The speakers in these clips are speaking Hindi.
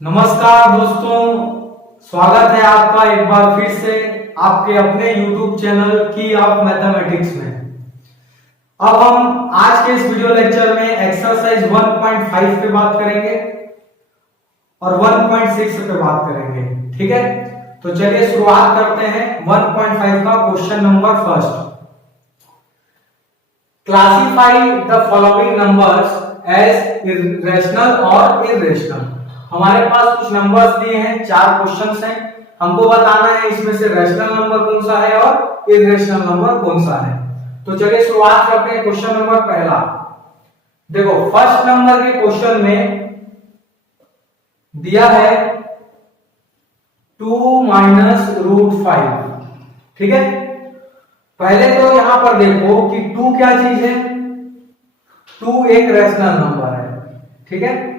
नमस्कार दोस्तों, स्वागत है आपका एक बार फिर से आपके अपने YouTube चैनल की ऑफ मैथमेटिक्स में। अब हम आज के इस वीडियो लेक्चर में एक्सरसाइज 1.5 पे बात करेंगे और 1.6 पे बात करेंगे। ठीक है, तो चलिए शुरुआत करते हैं 1.5 का question number first. Classify the following numbers as irrational और इरेशनल। हमारे पास कुछ नंबर्स दिए हैं, 4 क्वेश्चंस हैं, हमको बताना है इसमें से रैशनल नंबर कौन सा है और इरेशनल नंबर कौन सा है। तो चलिए शुरुआत करते हैं क्वेश्चन नंबर पहला। देखो फर्स्ट नंबर के क्वेश्चन में दिया है 2 माइनस रूट 5। ठीक है, पहले तो यहां पर देखो कि 2 क्या चीज है, 2 एक रैशनल नंबर है। ठीक है,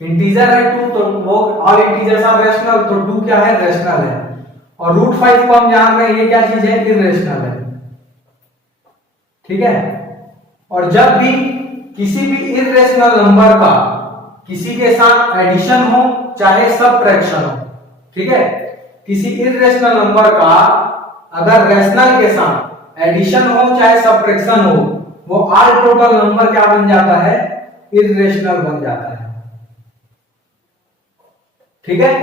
इंटीजर है 2 तो वो ऑल इंटीजर्स आर रैशनल, तो 2 क्या है, रैशनल है। और रूट 5 को हम जान रहे हैं ये क्या चीज है, इरेशनल है। ठीक है, और जब भी किसी भी इरेशनल नंबर का किसी के साथ एडिशन हो चाहे सबट्रैक्शन हो, ठीक है, किसी इरेशनल नंबर का अगर रैशनल के साथ एडिशन हो चाहे सबट्रैक्शन हो, वो ऑल टोटल नंबर क्या बन जाता है, इरेशनल बन जाता है। ठीक है,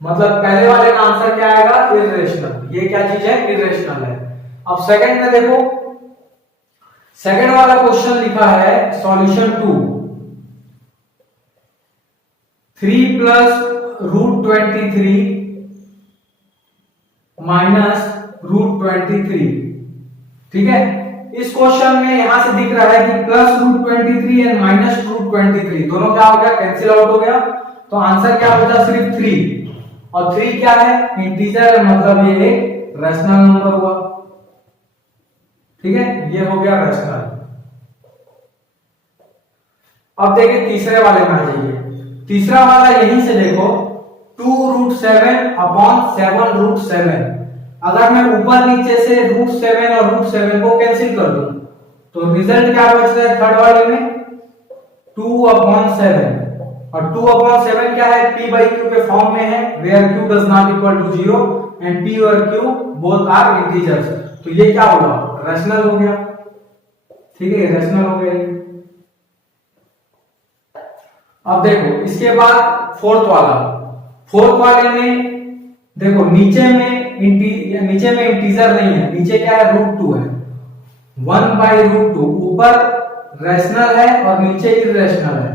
मतलब पहले वाले का आंसर क्या आएगा, इरेशनल। ये क्या चीज है, इरेशनल है। अब सेकंड में देखो, सेकंड वाला क्वेश्चन लिखा है solution 2 3 plus root 23 minus root 23। ठीक है, इस क्वेश्चन में यहां से दिख रहा है कि plus root 23 and minus root 23 दोनों क्या हो गया, कैंसिल आउट हो गया। तो आंसर क्या बचा, सिर्फ 3। और 3 क्या है, इंटीजर है, मतलब ये एक रैशनल नंबर हुआ। ठीक है, ये हो गया रैशनल। अब देखिए तीसरे वाले में आ जाइए। तीसरा वाला यहीं से देखो 2 रूट 7 अपॉन 7 रूट 7। अगर मैं ऊपर नीचे से रूट 7 और रूट 7 को कैंसिल कर दूं तो रिजल्ट क्या बच रहा है थर्ड वाले में, 2 अपॉन 7। और 2 अपॉन 7 क्या है, p बाई q के फॉर्म में है, where q does not equal to 0 and p और q बोथ आर इंटीजर्स। तो ये क्या होगा, रैशनल हो गया। ठीक है, रैशनल हो गया। अब देखो इसके बाद फोर्थ वाले में देखो नीचे में इंटीजर नहीं है, नीचे क्या है, रूट 2 है, 1 बाई रूट 2। ऊपर रैशनल है और नीचे इरेशनल है।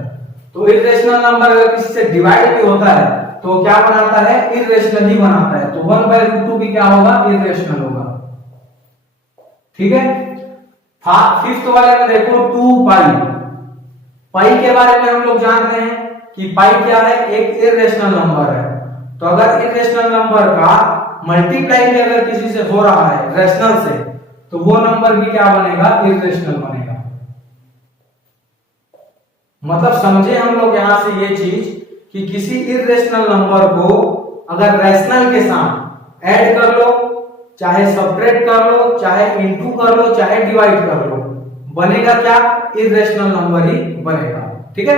तो इरेशनल नंबर अगर किसी से डिवाइड भी होता है तो क्या बनाता है, इरेशनल ही बनाता है। तो 1 बाई रूट 2 भी क्या होगा, इरेशनल होगा। ठीक है, फिफ्थ वाले में देखो 2 पाई के बारे में हम लोग जानते हैं कि पाई क्या है, एक इरेशनल नंबर है। तो अगर इरेशनल नंबर का मल्टीप्लाई भी अगर किसी से हो रहा है रैशनल से, तो वो नंबर भी क्या बनेगा, इरेशनल बनेगा। मतलब समझे हम लोग यहां से ये चीज कि किसी इरेशनल नंबर को अगर रैशनल के साथ ऐड कर लो, चाहे सब्ट्रैक्ट कर लो, चाहे इनटू कर लो, चाहे डिवाइड कर लो, बनेगा क्या, इरेशनल नंबर ही बनेगा। ठीक है,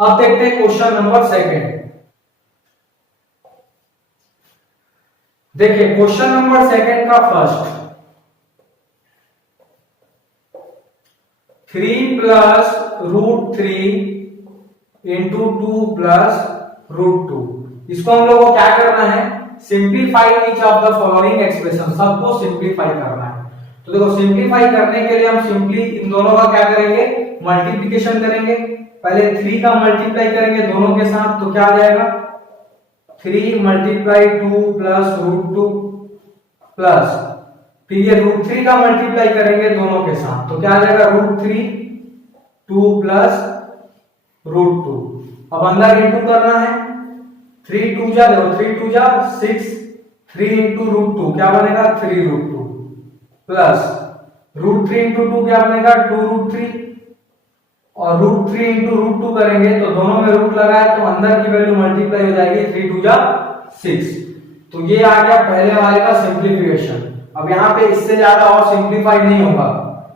अब देखते हैं क्वेश्चन नंबर सेकंड। देखिए क्वेश्चन नंबर सेकंड का first 3 plus root 3 into 2 plus root 2। इसको हम लोग को क्या करना है, simplify each of the following expression, सबको सिंप्लीफाई करना है। तो देखो सिंप्लीफाई करने के लिए हम सिंपली इन दोनों का क्या करेंगे, मल्टीप्लिकेशन करेंगे। पहले 3 का मल्टीप्लाई करेंगे दोनों के साथ, तो क्या आ जाएगा, 3 मल्टीप्लाई 2 प्लस रूट 2 प्लस, फिर ये रूट 3 का मल्टीप्लाई करेंगे दोनों के साथ, तो क्या आ जाएगा, रूट 3 2 प्लस रूट 2। अब अंदर इंटू करना है, 3 2 जा देखो 3 2 जा 6, 3 इंटू रूट 2 क्या बनेगा, 3 रूट 2 प्लस रूट 3 इंटू 2 क्या बनेगा, 2 रूट 3। और रूट 3 इंटू रूट 2 करेंगे तो दोनों में रूट लगा है तो अंदर की वैल्यू मल्टीप्लाई हो जाएगी, 3 2 जा 6। तो ये आ गया पहले वाले का सिंप्लीफिकेशन। अब यहाँ पे इससे ज्यादा और सिंप्लीफाई नहीं होगा,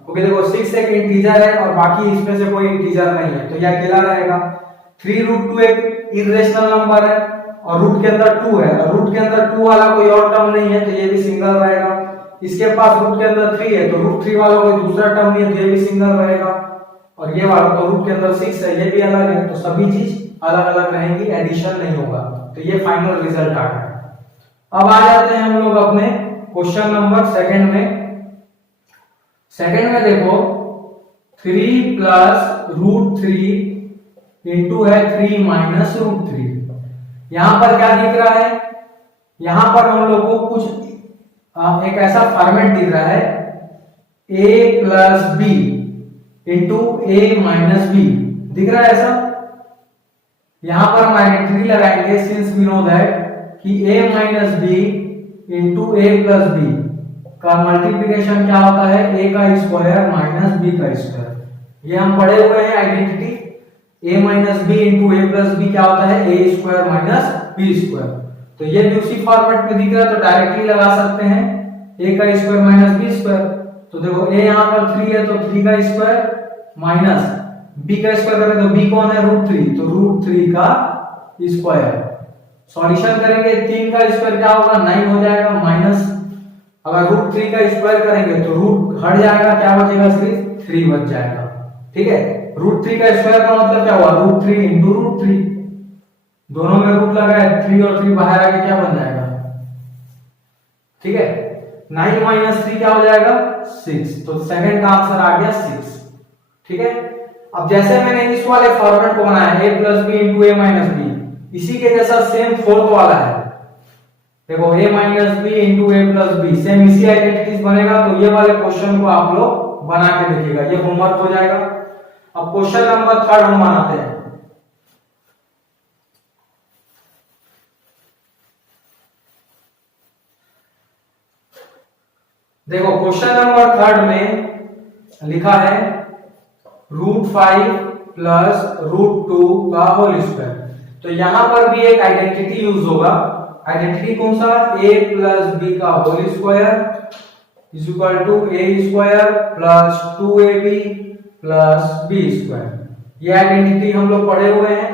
क्योंकि देखो 6 एक इंटीजर है और बाकी इसमें से कोई इंटीजर नहीं है, तो यह अकेला रहेगा। 3√2 एक इरेशनल नंबर है और रूट के अंदर 2 है, और रूट के अंदर 2 वाला कोई और टर्म नहीं है तो ये भी सिंगल रहेगा। इसके पास रूट के अंदर 3 है तो रूट 3 वाला कोई दूसरा टर्म नहीं है तो ये भी सिंगल रहेगा, और ये वाला तो रूट के अंदर 6 है ये भी अलग है, तो सभी चीज अलग अलग रहेंगी, एडिशन नहीं होगा। तो ये फाइनल रिजल्ट आ गया। अब आ जाते हैं हम लोग अपने क्वेश्चन नंबर सेकंड में। सेकंड में देखो 3 प्लस रूट 3 इंटू है 3 माइनस रूट 3। यहां पर क्या दिख रहा है, यहां पर हम लोग को कुछ एक ऐसा फॉर्मेट दिख रहा है a plus B into A minus B, दिख रहा है ऐसा। यहां पर हम आइडेंटिटी लगाएंगे सिंस वी नो दैट कि a minus B into A plus B का मल्टीप्लीकेशन क्या होता है, a का स्क्वायर माइनस b का स्क्वायर। ये हम पढ़े हुए हैं identity, a minus B into A plus B क्या होता है, a square minus b square. तो ये भी उसी फॉर्मेट में दिख रहा है तो डायरेक्टली लगा सकते हैं a का स्क्वायर माइनस b स्क्वायर। तो देखो a यहां पर 3 है तो 3 का स्क्वायर माइनस b का स्क्वायर करें तो b कौन है, √3, तो √3 का स्क्वायर। सॉल्यूशन करेंगे 3 का स्क्वायर क्या होगा, 9 हो जाएगा, माइनस अगर √3 का स्क्वायर करेंगे तो रूट हट जाएगा, क्या बचेगा, सिर्फ 3 बच जाएगा। ठीक है, √3 का स्क्वायर का मतलब क्या हुआ, √3 इंटू √3, दोनों में रूट लगा है, 3 और 3 बाहर आके क्या बन जाएगा, ठीक है, 9 माइनस 3 क्या हो जाएगा, 6। तो सेकंड का आंसर आ गया 6। ठीक है, अब जैसे मैंने इस वाले फॉर्मेट को बनाया a plus B into A minus B, इसी के जैसा सेम फोर्थ वाला है। देखो a minus B into A plus B, same इसी आइडेंटिटीज बनेगा। तो ये वाले क्वेश्चन को आप लोग बना के देखिएगा, ये होमवर्क हो जाएगा। अब क्वेश्चन नंबर 3 हम बनाते हैं। देखो क्वेश्चन नंबर 3 में लिखा है √5 प्लस √2 का होल स्क्वायर। तो यहां पर भी एक आइडेंटिटी यूज होगा। आइडेंटिटी कौन सा, a प्लस बी का whole square is equal to a square plus 2ab plus b square. ये आइडेंटिटी हम लोग पढ़े हुए हैं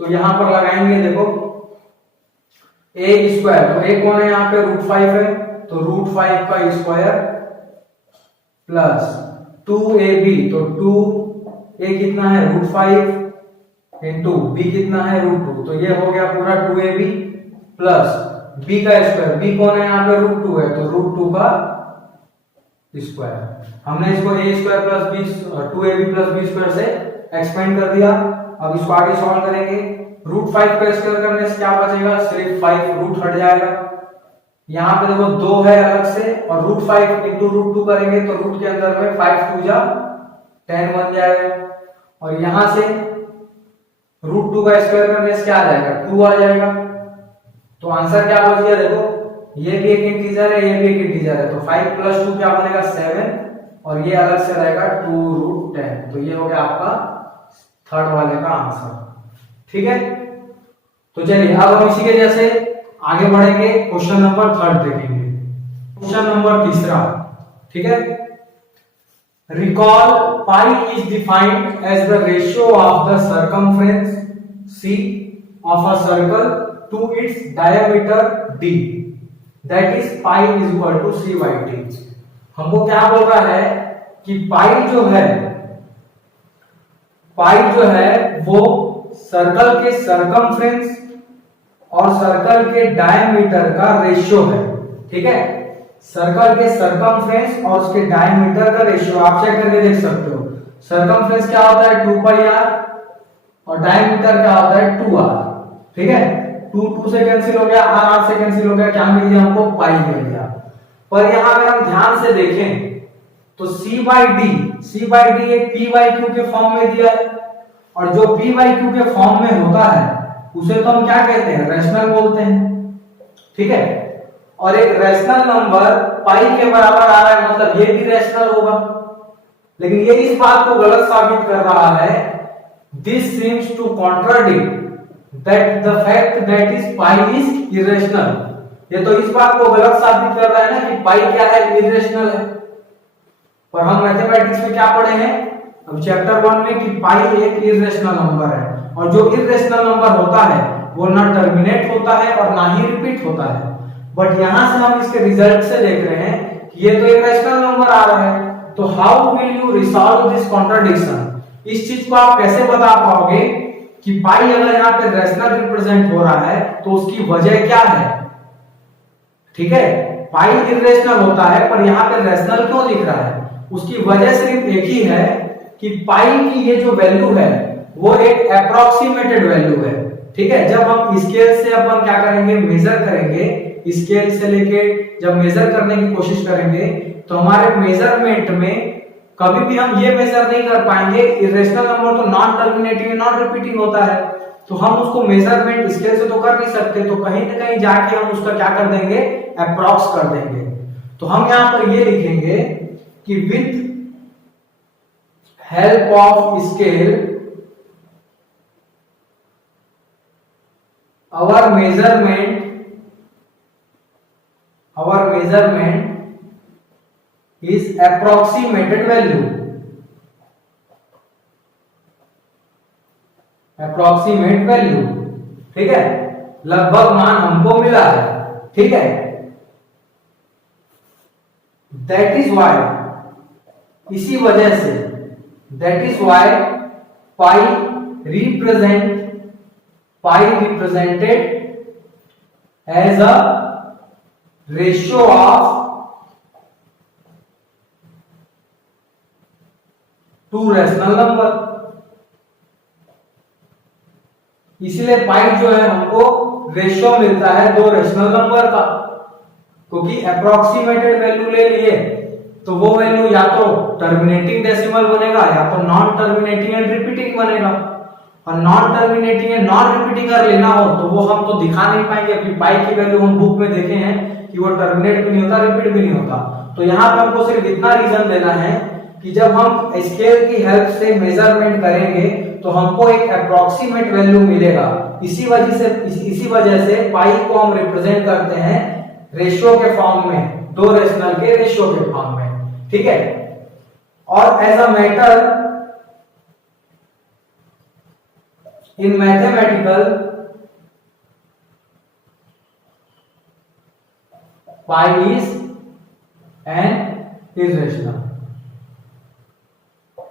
तो यहां पर लगाएंगे। देखो a स्क्वायर, तो a कौन है यहाँ पे, √5 है, तो √5 का स्क्वायर प्लस 2ab, तो 2a कितना है, √5 इंटू b कितना है, √2, तो ये हो गया पूरा 2ab प्लस b का स्क्वायर, b कौन है यहाँ पे, √2 है, तो √2 का स्क्वायर। हमने इसको a square plus b 2ab plus b square से एक्सपेंड कर दिया। अब इसको आगे सॉल्व करेंगे, √5 का स्क्वायर करने से क्या बचेगा, सिर्फ 5, रूट हट जाएगा। यहाँ पे देखो 2 है अलग से, और √5 इंटू √2 करेंगे तो रूट के अंदर में 5 2 जा 10 बन जाएगा, और यहां से √2 का स्क्वायर करने से क्या आ जाएगा, 2 आ जाएगा। तो आंसर क्या बच गया, देखो ये भी एक इंटीजर है, ये भी एक इंटीजर है, तो 5 प्लस 2 क्या बनेगा, 7, और ये अलग से रहेगा 2√10। तो ये हो गया आपका थर्ड वाले का आंसर। ठीक है, तो चलिए अब हम इसी के जैसे आगे बढ़ेंगे, क्वेश्चन नंबर 3 देखेंगे। क्वेश्चन नंबर 3, ठीक है, recall pi is defined as the ratio of the circumference c of a circle to its diameter d, that is pi is equal to c by d। हमको क्या बोल रहा है कि पाई जो है वो सर्कल के सर्कमफ्रेंस और सर्कल के डायमीटर का रेशियो है। ठीक है, सर्कल के सर्कमफ्रेंस और उसके डायमीटर का रेशियो आप चेक करके देख सकते हो। सर्कमफ्रेंस क्या होता है, 2πr, और डायमीटर क्या होता है, 2r। ठीक है, 2 से कैंसिल हो गया, r से कैंसिल हो गया, क्या मिल गया हमको, पाई मिल गया। पर यहां अगर हम ध्यान से देखें तो c by d एक p by q के फॉर्म में दिया है, और जो p by q के फॉर्म में होता है उसे तो हम क्या कहते हैं, रैशनल बोलते हैं। ठीक है, और एक रैशनल नंबर पाई के बराबर आ रहा है, मतलब ये भी रैशनल होगा। लेकिन ये इस बात को गलत साबित कर रहा है, this seems to contradict that the fact that is pi is irrational. ये तो इस बात को गलत साबित कर रहा है ना कि पाई क्या है, इरेशनल है। पर हम मैथमेटिक्स में क्या पढ़े हैं, अब चैप्टर 1 में कि पाई एक इरेशनल नंबर है, और जो जो इर्रेशनल नंबर होता है वो ना टर्मिनेट होता है और ना ही रिपीट होता है। बट यहां से हम इसके रिजल्ट से देख रहे हैं कि ये तो एक रैशनल नंबर आ रहा है, तो how will you resolve this contradiction? इस चीज को आप कैसे बता पाओगे कि पाई अगर यहाँ पे रैशनल रिप्रेजेंट हो रहा है तो उसकी वजह क्या है? ठीक है, पाई इर्रेशनल होता है पर यहाँ पे रैशनल क्यों दिख रहा है? उसकी वजह सिर्फ एक ही है कि पाई की ये जो वैल्यू है वो एक अप्रोक्सीमेटेड वैल्यू है। ठीक है, जब हम स्केल से अपन क्या करेंगे, मेजर करेंगे, स्केल से लेके जब मेजर करने की कोशिश करेंगे तो हमारे मेजरमेंट में कभी भी हम ये मेजर नहीं कर पाएंगे। इरेशनल नंबर तो नॉन टर्मिनेटिंग नॉन रिपीटिंग होता है, तो हम उसको मेजरमेंट स्केल से तो कर नहीं सकते, तो कहीं ना कहीं जाके हम उसका क्या कर देंगे, अप्रॉक्स कर देंगे। तो हम यहां पर ये लिखेंगे कि with help of scale our measurement is approximate value ठीक है, लगभग मान हमको मिला है। ठीक है, दैट इज वाई, इसी वजह से that is why pi represented as a ratio of two rational number। इसलिए पाई जो है हमको रेशियो मिलता है दो रेशनल नंबर का, क्योंकि अप्रोक्सीमेटेड वैल्यू ले लिए तो वो वैल्यू या तो टर्मिनेटिंग डेसिमल बनेगा या तो नॉन टर्मिनेटिंग एंड रिपीटिंग बनेगा। और non terminating and non repeating अगर लेना हो तो वो हम तो दिखा नहीं पाएंगे, क्योंकि पाई की वैल्यू हम बुक में देखे हैं कि वो टर्मिनेट भी नहीं होता, रिपीट भी नहीं होता। तो यहाँ पे हमको सिर्फ इतना रीजन देना है कि जब हम स्केल की हेल्प से मेजरमेंट करेंगे तो हमको एक अप्रोक्सीमेट वैल्यू मिलेगा। इसी वजह से पाई को हम रिप्रेजेंट करते हैं रेशियो के फॉर्म में, दो रेशनल के रेशियो के फॉर्म में। ठीक है, और as a matter in mathematical pi is an irrational,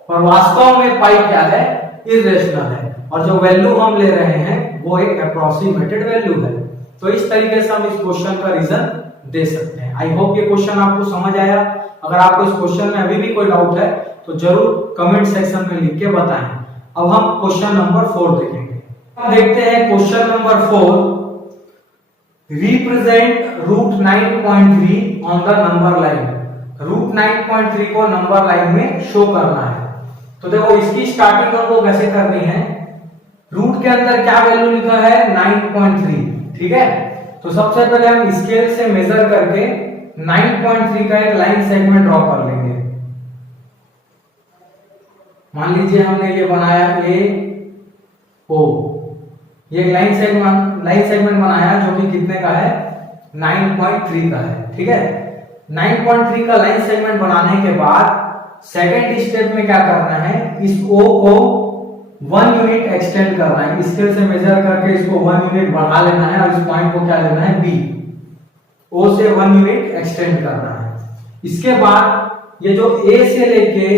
और वास्तव में पाई क्या है, इर्रेशनल है, और जो वैल्यू हम ले रहे हैं वो एक अप्रोक्सीमेटेड वैल्यू है। तो इस तरीके से हम इस क्वेश्चन का रीजन दे सकते हैं। आई होप ये क्वेश्चन आपको समझ आया। अगर आपको इस क्वेश्चन में अभी भी कोई डाउट है तो जरूर कमेंट सेक्शन में लिख के बताएं। अब हम क्वेश्चन नंबर 4 देखेंगे। हम देखते हैं question number 4, represent root 9.3 on the number line. Root 9.3 को नंबर लाइन में शो करना है। तो देखो इसकी स्टार्टिंग हमको कैसे करनी है, रूट के अंदर क्या वैल्यू लिखा है 9.3। ठीक है, तो सबसे पहले हम स्केल से मेजर करके 9.3 का एक लाइन सेगमेंट ड्रॉ कर लेंगे। मान लीजिए हमने ये बनाया ए ओ, ये लाइन सेगमेंट बनाया जो कि कितने का है 9.3 का है। ठीक है, 9.3 का लाइन सेगमेंट बनाने के बाद सेकेंड स्टेप में क्या करना है, इस ओ को 1 यूनिट एक्सटेंड करना है। स्केल से मेजर करके इसको 1 यूनिट बढ़ा लेना है और इस पॉइंट को क्या लेना है बी, ओ से 1 यूनिट एक्सटेंड करना है। इसके बाद ये जो ए से लेके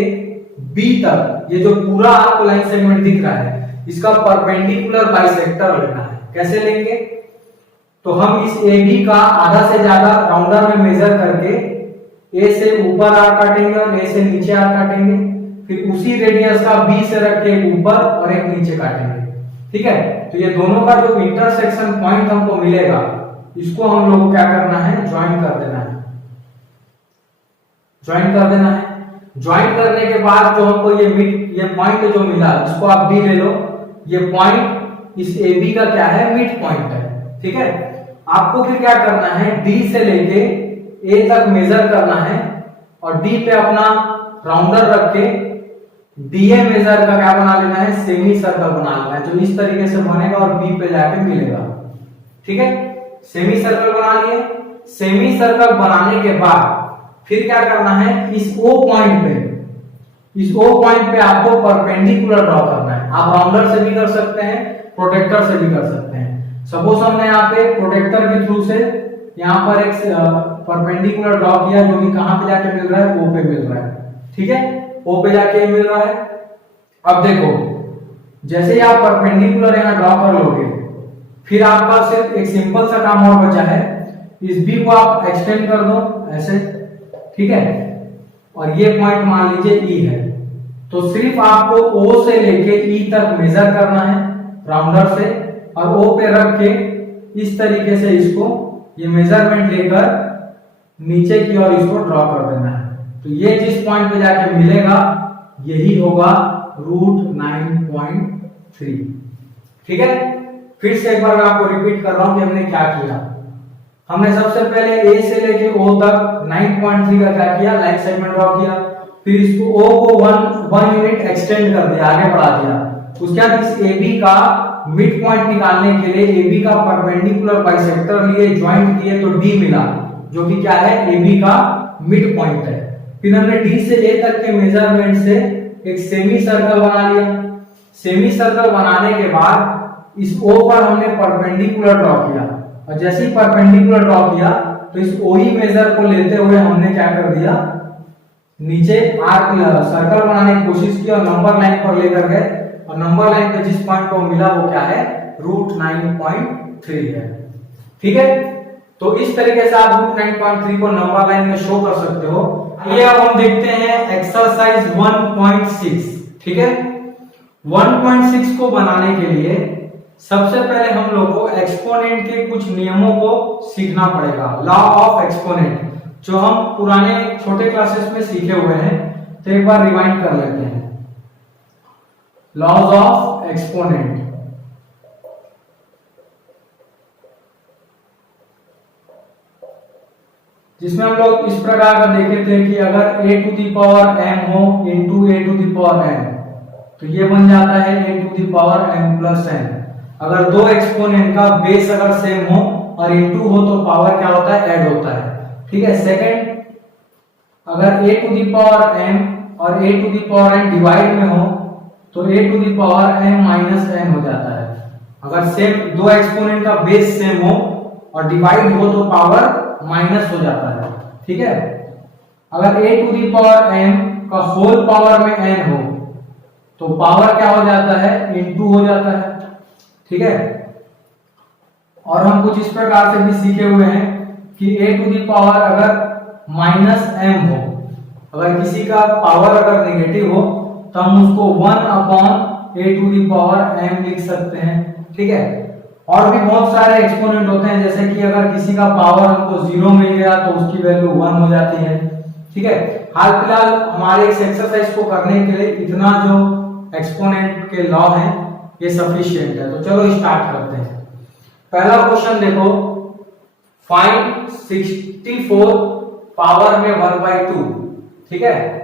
बी तक ये जो पूरा आपको लाइन सेगमेंट दिख रहा है इसका परपेंडिकुलर बाइसेक्टर लेना है। कैसे लेंगे, तो हम इस ए बी का आधा से ज्यादा राउंडर में मेजर करके ए से ऊपर आर्क काटेंगे और ए से नीचे आर्क काटेंगे, फिर उसी रेडियस का बी से रख के एक ऊपर और एक नीचे काटेंगे। ठीक है, तो ये दोनों का जो इंटरसेक्शन पॉइंट हमको मिलेगा इसको हम लोग क्या करना है, ज्वाइन कर देना है। ज्वाइन कर देना है, ज्वाइन करने के बाद जो हमको ये पॉइंट जो मिला इसको आप बी ले लो। ये पॉइंट इस ए बी का क्या है, मिड पॉइंट है। ठीक है, आपको फिर क्या करना है, डी से लेके ए तक मेजर करना है और डी पे अपना राउंडर रख के डीए मेजर का क्या बना लेना है, सेमी सर्कल बना लेना है, जो इस तरीके से बनेगा और बी पे जाके मिलेगा। ठीक है, सेमी सर्कल बना लिए। सेमी सर्कल बनाने के बाद फिर क्या करना है, इस ओ पॉइंट पे आपको परपेंडिकुलर ड्रॉ करना है। आप राउंडर से भी कर सकते हैं, प्रोटेक्टर से भी कर सकते हैं। सपोज हमने यहाँ पे प्रोटेक्टर के थ्रू से यहाँ पर एक परपेंडिकुलर ड्रॉ किया जो कि कहां पे जाके मिल रहा है, ओ पे मिल रहा है, ठीक है, ओ पे जाके मिल रहा है। अब देखो जैसे ही आप परपेंडिकुलर यहाँ ड्रॉ कर लोगे, फिर आपका सिर्फ एक सिंपल सा काम और बचा है, इस बी को आप एक्सटेंड कर दो ऐसे, ठीक है, और ये पॉइंट मान लीजिए ई है, तो सिर्फ आपको ओ से लेके ई तक मेजर करना है राउंडर से, और ओ पे रख के इस तरीके से इसको ये मेजरमेंट लेकर नीचे की ओर इसको ड्रॉ कर देना है। तो ये जिस पॉइंट पे जाके मिलेगा यही होगा √9.3, ठीक है। फिर से एक बार मैं आपको रिपीट कर रहा हूं कि हमने क्या किया। हमने सबसे पहले ए से लेके ओ तक 9.3 का क्या किया, लाइन सेगमेंट ड्रॉ किया, फिर इसको ओ को 1 यूनिट एक्सटेंड कर दिया, आगे बढ़ा दिया। उसके बाद इस AB का मिड पॉइंट निकालने के लिए AB का परपेंडिकुलर बाइसेक्टर लिए, ज्वाइंट किए तो D मिला, जो कि क्या है, AB का मिड पॉइंट है। फिर हमने D से A तक के मेजरमेंट से एक सेमी सर्कल बना लिया। सेमी सर्कल बनाने के बाद इस O पर हमने परपेंडिकुलर ड्रॉ किया, और जैसे ही परपेंडिकुलर ड्रॉ किया तो इस OE मेजर को लेते हुए हमने क्या कर दिया, नीचे आर्क सर्कल बनाने की कोशिश की और नंबर लाइन पर लेकर गए, और नंबर लाइन पे जिस पॉइंट को मिला वो क्या है, √9.3 है, ठीक है। तो इस तरीके से आप √9.3 को नंबर लाइन में शो कर सकते हो। ये अब हम देखते हैं एक्सरसाइज 1.6, ठीक है। 1.6 को बनाने के लिए सबसे पहले हम लोग को एक्सपोनेंट के कुछ नियमों को सीखना पड़ेगा, लॉ ऑफ एक्सपोनेंट, जो हम पुराने छोटे क्लासेस में सीखे हुए हैं। तो एक बार रिवाइंड कर लेते हैं। लॉज ऑफ एक्सपोनेंट, जिसमें हम लोग इस प्रकार का देखे थे कि अगर a⁴m हो इंटू a⁴n, तो ये बन जाता है a⁴m+n। अगर दो एक्सपोनेंट का बेस अगर सेम हो और इंटू हो तो पावर क्या होता है, ऐड होता है, ठीक है। सेकंड, अगर a⁴m और a⁴n डिवाइड में हो तो a⁴m-n हो जाता है। अगर सेम दो एक्सपोनेंट का बेस सेम हो और डिवाइड हो तो पावर माइनस हो जाता है, ठीक है। अगर a⁴m का होल पावर में n हो तो पावर क्या हो जाता है, इंटू हो जाता है, ठीक है। और हम कुछ इस प्रकार से भी सीखे हुए हैं कि a⁴ अगर -m हो, अगर किसी का पावर अगर नेगेटिव हो तो हम उसको 1/a⁴m लिख सकते हैं, ठीक है। और भी बहुत सारे एक्सपोनेंट होते हैं, जैसे कि अगर किसी का पावर हमको 0 मिल गया तो उसकी वैल्यू 1 हो जाती है, ठीक है। हाल फिलहाल हमारे इस एक्सरसाइज को करने के लिए इतना जो एक्सपोनेंट के लॉ हैं ये सफिशिएंट है। तो चलो स्टार्ट करते हैं। पहला क्वेश्चन देखो, फाइंड 64 पावर में 1/2, ठीक है।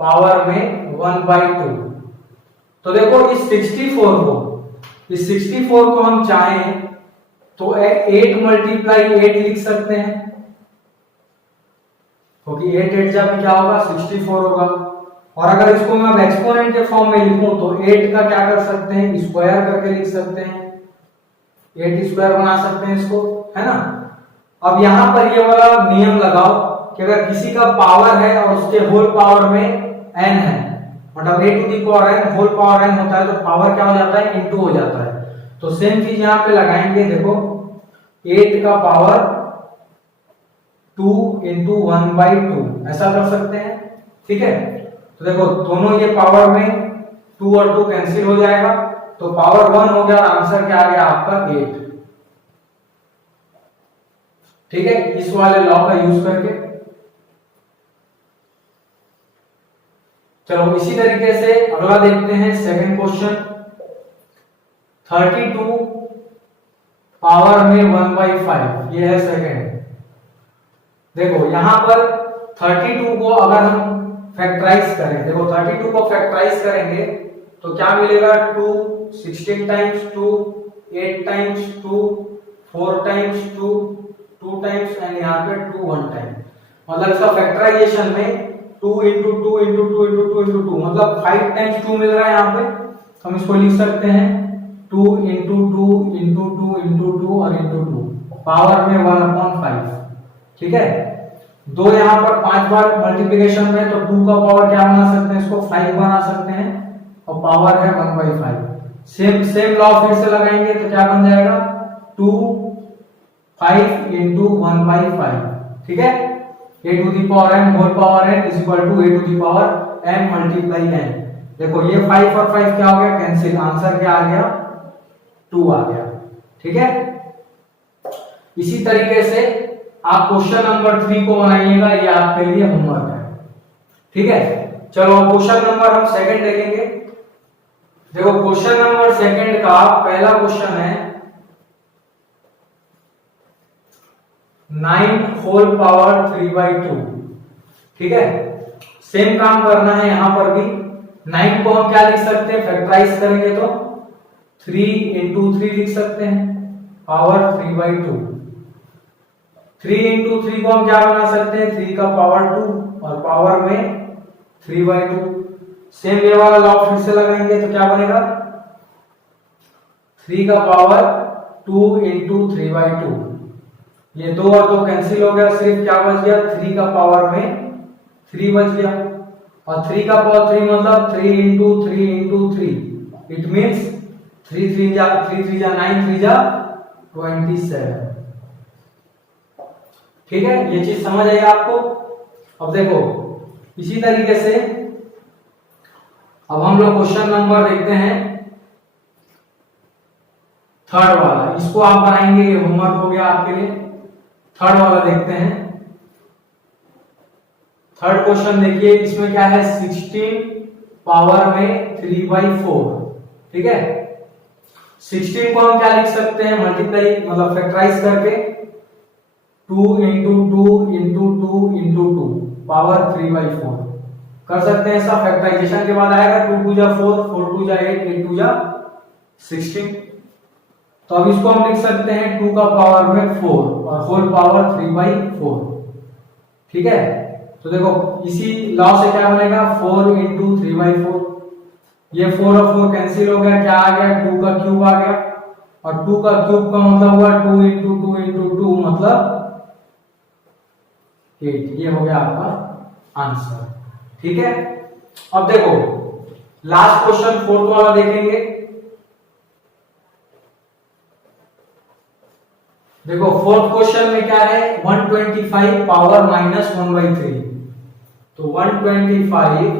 पावर में 1/2। तो देखो इस 64 को हम चाहें तो 8 × 8 लिख सकते हैं, क्योंकि 8 जब क्या होगा, 64 होगा। और अगर इसको मैं एक्सपोनेंट के फॉर्म में लिखूं तो 8 का क्या कर सकते हैं, स्क्वायर करके लिख सकते हैं, 8 स्क्वायर बना सकते हैं इसको, है ना। अब यहां पर ये वाला नियम लगाओ कि अगर किसी का पावर है और उसके होल पावर में n है, मतलब a⁴n होल पावर n होता है तो पावर क्या हो जाता है, इंटू हो जाता है। तो सेम चीज यहां पे लगाएंगे, देखो 8 का पावर 2 × 1/2 ऐसा कर सकते हैं, ठीक है। तो देखो दोनों ये पावर में 2 और 2 कैंसिल हो जाएगा, तो पावर 1 हो गया, आंसर क्या आ गया आपका 8, ठीक है, इस वाले लॉ का यूज करके। चलो इसी तरीके से अगला देखते हैं, सेकंड क्वेश्चन। 32 पावर में 1/5, ये है सेकंड। देखो यहां पर 32 को अगर हम फैक्टराइज करें, देखो 32 को फैक्टराइज करेंगे तो क्या मिलेगा, 2 16 times 2, 8 times 2, 4 times 2, 2 times, and यहाँ पे 2 1 टाइम। मतलब इसका फैक्टराइजेशन में 2 इंटू 2 इंटू 2 इंटू 2 इंटू 2 मतलब 5 टाइम्स 2 मिल रहा है यहाँ पे। तो हम इसको लिख सकते हैं 2 इंटू 2 इंटू 2 इंटू 2 और इंटू 2 पावर में 1/5। ठीक है, दो यहाँ पर 5 बार मल्टीप्लिकेशन में, तो 2 का पावर क्या बना सकते हैं, इसको 5 बना सकते हैं और पावर है 1/5। सेम लॉ फिर से लगाएंगे तो क्या बन जाएगा 2 5 इंटू 1/5। ठीक है, a to the power m whole power n is equal to a to the power m multiply n। देखो ये 5 और 5 क्या हो गया, कैंसिल, आंसर क्या आ गया 2 आ गया। ठीक है, इसी तरीके से आप क्वेश्चन नंबर 3 को बनाइएगा, ये आपके लिए होमवर्क है। ठीक है, चलो क्वेश्चन नंबर हम सेकंड देखेंगे। देखो क्वेश्चन नंबर सेकंड का पहला क्वेश्चन है 9 होल पावर 3/2। ठीक है, सेम काम करना है यहां पर भी। 9 को हम क्या लिख सकते हैं, फैक्टराइज करेंगे तो 3 इंटू 3 लिख सकते हैं पावर 3/2। 3 इंटू 3 को हम क्या बना सकते हैं, 3 का पावर 2 और पावर में 3/2। सेम ये वाला लॉ फिर से लगाएंगे तो क्या बनेगा 3 का पावर 2 इंटू 3/2। ये 2 और 2 कैंसिल हो गया, सिर्फ क्या बच गया 3 का पावर में 3 बच गया। और 3 का पावर 3 मतलब 3 इंटू 3 इंटू 3, इट मीन्स 3 3 जा 9 3 जा 27। ठीक है, ये चीज समझ आई आपको। अब देखो इसी तरीके से अब हम लोग क्वेश्चन नंबर देखते हैं थर्ड वाला, इसको आप बनाएंगे, ये होमवर्क हो गया आपके लिए। थर्ड वाला देखते हैं। थर्ड क्वेश्चन देखिए, इसमें क्या है 16 पावर में 3/4। ठीक है, 16 को हम क्या लिख सकते हैं, मल्टीप्लाई मतलब फैक्टराइज करके 2 इंटू 2 इंटू 2 इंटू 2 पावर 3/4 कर सकते हैं। ऐसा फैक्टराइजेशन के बाद आएगा 2 2 जा 4 4 2 जा 8 8 2 जा 16। तो अब इसको हम लिख सकते हैं 2 का पावर में 4 और होल पावर 3/4। ठीक है, तो देखो इसी लॉ से क्या बनेगा 4 इंटू 3/4। ये 4 और 4 कैंसिल हो गया, क्या आ गया 2 का क्यूब आ गया। और 2 का क्यूब का मतलब हुआ 2 इंटू 2 इंटू 2 मतलब 8। ये हो गया आपका आंसर। ठीक है, अब देखो लास्ट क्वेश्चन फोर्थ वाला देखेंगे। देखो फोर्थ क्वेश्चन में क्या है 125 पावर माइनस 1/3। तो 125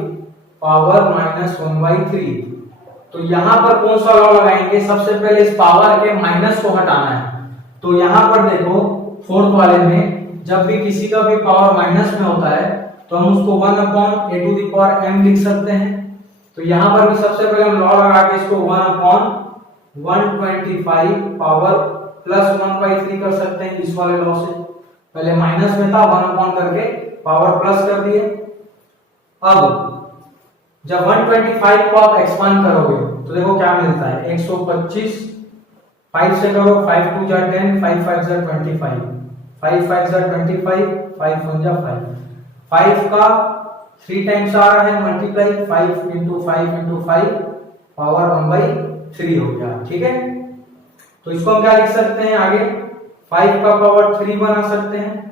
पावर माइनस 1/3, तो यहां पर कौन सा लॉ लगाएंगे, सबसे पहले इस पावर के माइनस को हटाना है। तो यहां पर देखो फोर्थ वाले में जब भी किसी का भी पावर माइनस में होता है तो हम उसको 1/a⁴m लिख सकते हैं। तो यहां पर भी सबसे पहले हम लॉ लगा के इसको 1/125 पावर प्लस 1/3 कर सकते हैं इस वाले लॉ से। पहले माइनस में था 1 करके पावर प्लस कर दिए। अब जब 125 को आप एक्सपांड करोगे तो देखो क्या मिलता है 125, 5 से करो 5 2 जा 10, 5 5 जा 25, 5 5 जा 25, 5 1 जा 5। 5 का 3 टाइम्स आ रहा है मल्टीप्लाई 5 इंटू 5 इंटू 5 पावर 1/3 हो गया। ठीक है, तो इसको हम क्या लिख सकते हैं आगे 5 का पावर 3 बना सकते हैं।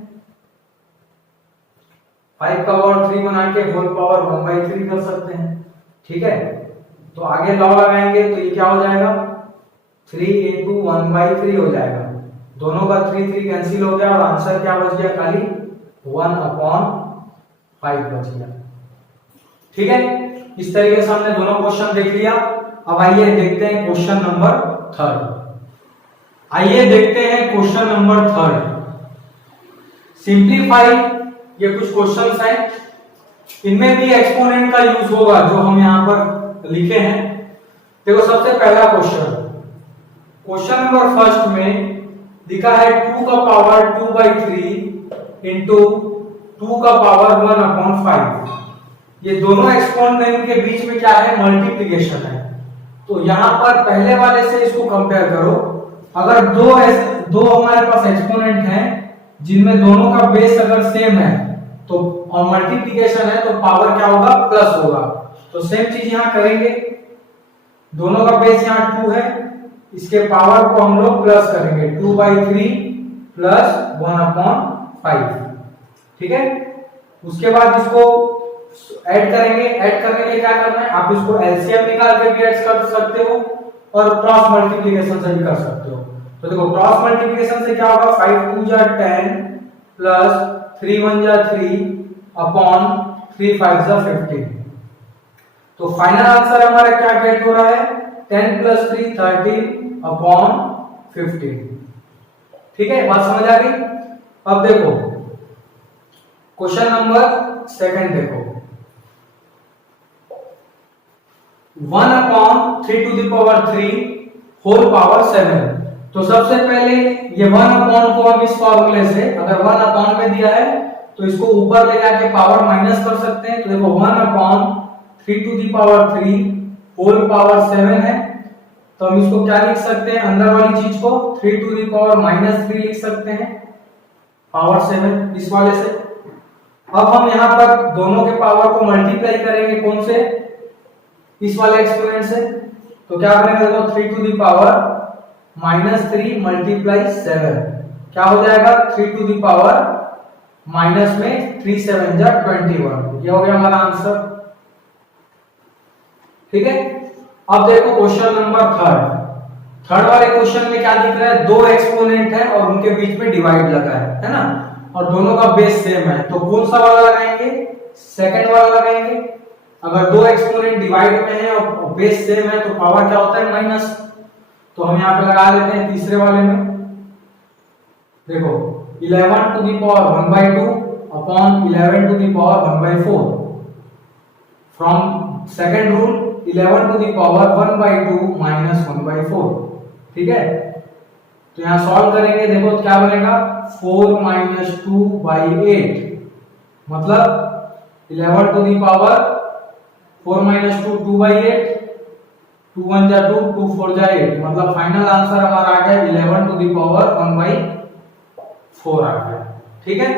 5 का पावर 3 बना के होल पावर 1/3 कर सकते हैं। ठीक है, तो आगे लॉ लगाएंगे तो ये क्या हो जाएगा 3 इंटू 1/3 हो जाएगा। दोनों का 3 3 कैंसिल हो गया और आंसर क्या बच गया खाली 1/5 बच गया। ठीक है, इस तरीके से हमने दोनों क्वेश्चन देख लिया। अब आइए देखते हैं क्वेश्चन नंबर थर्ड। आइए देखते हैं क्वेश्चन नंबर थर्ड। सिंप्लीफाई, ये कुछ क्वेश्चंस हैं, इनमें भी एक्सपोनेंट का यूज होगा जो हम यहां पर लिखे हैं। देखो सबसे पहला क्वेश्चन, क्वेश्चन नंबर फर्स्ट में लिखा है 2 का पावर 2/3 इंटू 2 का पावर 1/5। ये दोनों एक्सपोनेंट के बीच में क्या है मल्टीप्लिकेशन है। तो यहां पर पहले वाले से इसको कंपेयर करो। अगर दो हमारे पास एक्सपोनेंट हैं जिनमें दोनों का बेस अगर सेम है तो और मल्टीप्लीकेशन है तो पावर क्या होगा, प्लस होगा। तो सेम चीज यहां करेंगे, दोनों का बेस यहाँ 2 है, इसके पावर को हम लोग प्लस करेंगे, 2/3 प्लस 1/5। ठीक है, उसके बाद इसको ऐड करेंगे। ऐड करने के लिए क्या करना है, आप इसको एलसीएम निकाल के भी ऐड कर सकते हो और क्रॉस मल्टीप्लिकेशन से भी कर सकते हो। तो देखो क्रॉस मल्टीप्लिकेशन से क्या होगा, 5 2 जा 10 प्लस 3 1 जा 3 अपॉन 3 5 जा 15। तो फाइनल आंसर हमारा क्या गेट हो रहा है, 10 प्लस 3 13 अपॉन 15। ठीक है, बात समझ आ गई। अब देखो क्वेश्चन नंबर 2 देखो, 1/3 होल पावर 7। तो सबसे पहले ये 1 को हम इस फॉर्मूले से, अगर 1 में दिया है तो इसको ऊपर ले जाके पावर माइनस कर सकते हैं। तो देखो 1/3 होल पावर 7 है, तो हम इसको क्या लिख सकते हैं, अंदर वाली चीज को 3 लिख सकते हैं, पावर 7 इस वाले से। अब हम यहां पर दोनों के पावर को मल्टीप्लाई करेंगे, कौन से, इस वाले एक्सपोनेंट से। तो क्या करेंगे, देखो 3 मल्टीप्लाई 7 क्या हो जाएगा, 3 माइनस में 3 7 जा 21। ये हो गया हमारा आंसर। ठीक है, अब देखो क्वेश्चन नंबर 3 वाले क्वेश्चन में क्या दिख रहा है, दो एक्सपोनेंट है और उनके बीच में डिवाइड लगा है ना, और दोनों का बेस सेम है। तो कौन सा वाला लगाएंगे, सेकंड वाला लगाएंगे। अगर दो एक्सपोनेंट डिवाइड में है और बेस सेम है तो पावर क्या होता है, माइनस। तो हम यहाँ पे लगा देते हैं तीसरे वाले में। देखो 11⁻² upon 11⁻⁴। From second rule 11⁻² minus 1/4। ठीक है, तो यहां सॉल्व करेंगे, देखो क्या बनेगा, 4 - 2/8 मतलब 11⁻4 - 2 2/8, 2 1 जा 2 2 4 जा 8, मतलब फाइनल आंसर हमारा आ गया 11⁻1/4 आ गया। ठीक है,